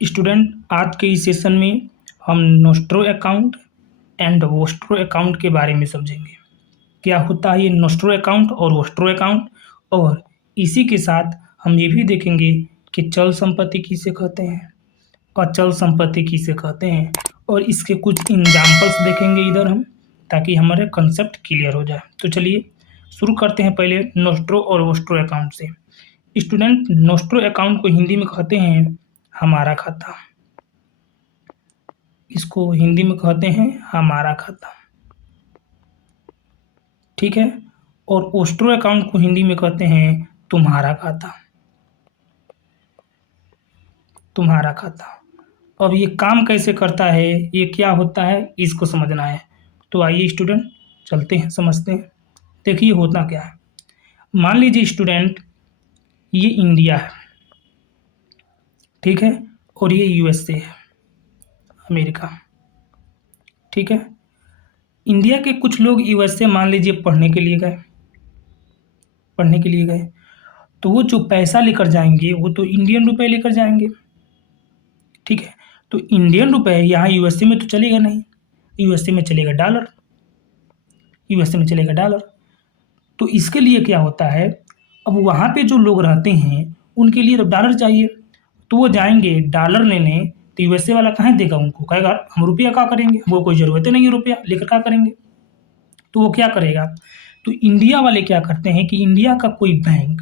Student, आज के इस सेशन में हम nostro account and vostro account के बारे में समझेंगे। क्या होता है ये नोस्ट्रो अकाउंट और वोस्ट्रो अकाउंट, और इसी के साथ हम ये भी देखेंगे कि चल संपत्ति किसे कहते हैं, अचल संपत्ति किसे कहते हैं, और इसके कुछ एग्जाम्पल्स देखेंगे इधर हम, ताकि हमारे कंसेप्ट क्लियर हो जाए। तो चलिए शुरू करते हैं पहले नोस्ट्रो और वोस्ट्रो अकाउंट से। स्टूडेंट, नोस्ट्रो अकाउंट को हिंदी में कहते हैं हमारा खाता। इसको हिंदी में कहते हैं हमारा खाता, ठीक है। और वोस्ट्रो अकाउंट को हिंदी में कहते हैं तुम्हारा खाता, तुम्हारा खाता। अब ये काम कैसे करता है, ये क्या होता है, इसको समझना है। तो आइए स्टूडेंट चलते हैं, समझते हैं। देखिए होता क्या है। मान लीजिए स्टूडेंट, ये इंडिया है, ठीक है, और ये यूएसए है, अमेरिका, ठीक है। इंडिया के कुछ लोग यूएसए मान लीजिए पढ़ने के लिए गए, तो वो जो पैसा लेकर जाएंगे वो तो इंडियन रुपए लेकर जाएंगे, ठीक है। तो इंडियन रुपए यहाँ यूएसए में तो चलेगा नहीं, यूएसए में चलेगा डॉलर, तो इसके लिए क्या होता है, अब वहाँ पे जो लोग रहते हैं उनके लिए तो डॉलर चाहिए, तो वो जाएंगे डॉलर लेने, तो यूएसए वाला कहाँ देगा उनको, कहेगा हम रुपया क्या करेंगे, वो कोई ज़रूरत ही नहीं है रुपया लेकर क्या करेंगे। तो वो क्या करेगा, तो इंडिया वाले क्या करते हैं कि इंडिया का कोई बैंक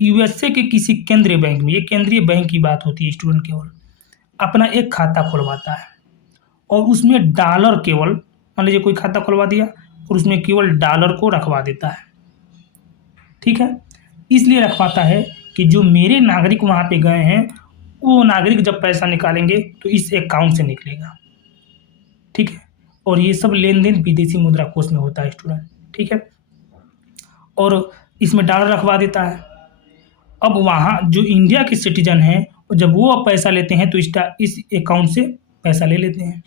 यूएसए के किसी केंद्रीय बैंक में, ये केंद्रीय बैंक की बात होती है स्टूडेंट, केवल अपना एक खाता खुलवाता है, और उसमें डॉलर केवल, मान लीजिए कोई खाता खुलवा दिया और उसमें केवल डॉलर को रखवा देता है, ठीक है। इसलिए रखवाता है कि जो मेरे नागरिक वहाँ पे गए हैं, वो नागरिक जब पैसा निकालेंगे तो इस अकाउंट से निकलेगा, ठीक है। और ये सब लेन देन विदेशी मुद्रा कोष में होता है स्टूडेंट, ठीक है। और इसमें डॉलर रखवा देता है। अब वहाँ जो इंडिया के सिटीजन हैं, जब वो अब पैसा लेते हैं तो इस अकाउंट से पैसा ले लेते हैं।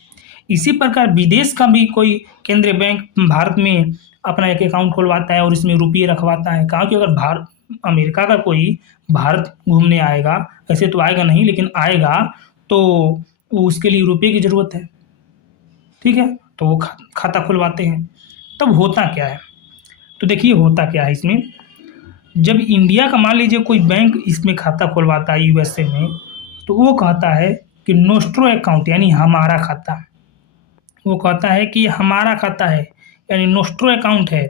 इसी प्रकार विदेश का भी कोई केंद्रीय बैंक भारत में अपना एक अकाउंट खुलवाता है और इसमें रुपये रखवाता है। कहा कि अगर अमेरिका का कोई भारत घूमने आएगा, ऐसे तो आएगा नहीं लेकिन आएगा, तो उसके लिए रुपये की ज़रूरत है, ठीक है। तो वो खाता खुलवाते हैं। तब होता क्या है, तो देखिए होता क्या है इसमें। जब इंडिया का मान लीजिए कोई बैंक इसमें खाता खुलवाता है यूएसए में, तो वो कहता है कि नोस्ट्रो अकाउंट यानी हमारा खाता, वो कहता है कि हमारा खाता है यानी नोस्ट्रो अकाउंट है।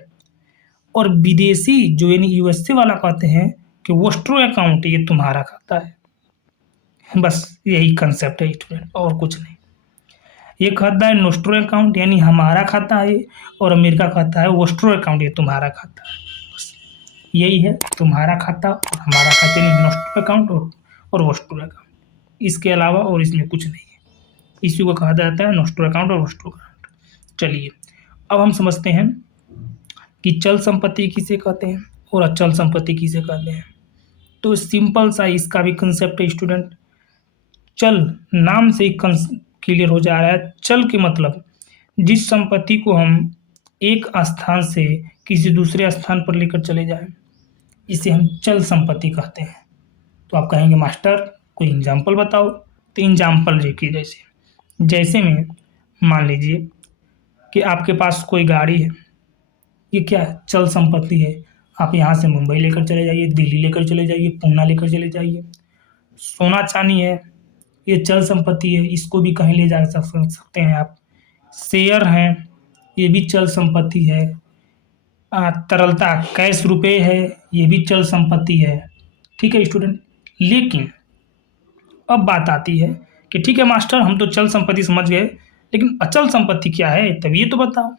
और विदेशी जो यानी यूएसए वाला कहते हैं कि वोस्ट्रो अकाउंट, ये तुम्हारा खाता है। बस यही कंसेप्ट है स्टूडेंट, और कुछ नहीं। ये कहता है नोस्ट्रो अकाउंट यानी हमारा खाता है, और अमेरिका कहता है वोस्ट्रो अकाउंट, ये तुम्हारा खाता है। बस यही है, तुम्हारा खाता और हमारा खाता, यानी नोस्ट्रो अकाउंट और वोस्ट्रो अकाउंट। इसके अलावा और इसमें कुछ नहीं है। इसी को कहा जाता है नोस्ट्रो अकाउंट और वोस्ट्रो अकाउंट। चलिए अब हम समझते हैं कि चल संपत्ति किसे कहते हैं और अचल संपत्ति किसे कहते हैं। तो सिंपल सा इसका भी कंसेप्ट है स्टूडेंट। चल नाम से ही क्लियर हो जा रहा है। चल के मतलब जिस संपत्ति को हम एक स्थान से किसी दूसरे स्थान पर लेकर चले जाएं, इसे हम चल संपत्ति कहते हैं। तो आप कहेंगे मास्टर कोई एग्जाम्पल बताओ, तो एग्जाम्पल देखिए, जैसे में मान लीजिए कि आपके पास कोई गाड़ी है, ये क्या है, चल संपत्ति है। आप यहाँ से मुंबई लेकर चले जाइए, दिल्ली लेकर चले जाइए, पूना लेकर चले जाइए। सोना चांदी है, ये चल संपत्ति है, इसको भी कहीं ले जा सकते हैं आप। शेयर हैं, ये भी चल संपत्ति है। तरलता कैश रुपए है, ये भी चल संपत्ति है, ठीक है स्टूडेंट। लेकिन अब बात आती है कि ठीक है मास्टर, हम तो चल संपत्ति समझ गए, लेकिन अचल संपत्ति क्या है, तब ये तो बताओ।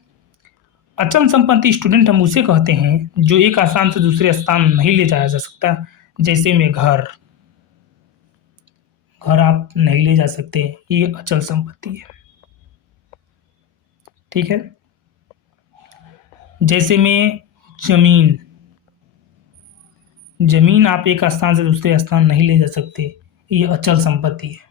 अचल संपत्ति स्टूडेंट हम उसे कहते हैं जो एक स्थान से दूसरे स्थान नहीं ले जाया जा सकता। जैसे में घर आप नहीं ले जा सकते, ये अचल संपत्ति है, ठीक है। जैसे में जमीन आप एक स्थान से दूसरे स्थान नहीं ले जा सकते, ये अचल संपत्ति है।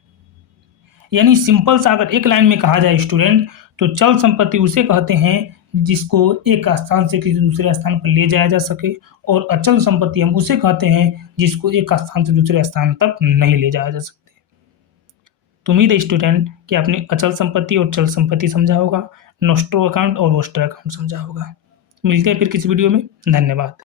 यानी सिंपल सा अगर एक लाइन में कहा जाए स्टूडेंट, तो चल संपत्ति उसे कहते हैं जिसको एक स्थान से किसी दूसरे स्थान पर ले जाया जा सके, और अचल संपत्ति हम उसे कहते हैं जिसको एक स्थान से दूसरे स्थान तक नहीं ले जाया जा सकते। तो उम्मीद है स्टूडेंट कि आपने अचल संपत्ति और चल संपत्ति समझा होगा, नोस्ट्रो अकाउंट और वोस्टर अकाउंट समझा होगा। मिलते हैं फिर किसी वीडियो में। धन्यवाद।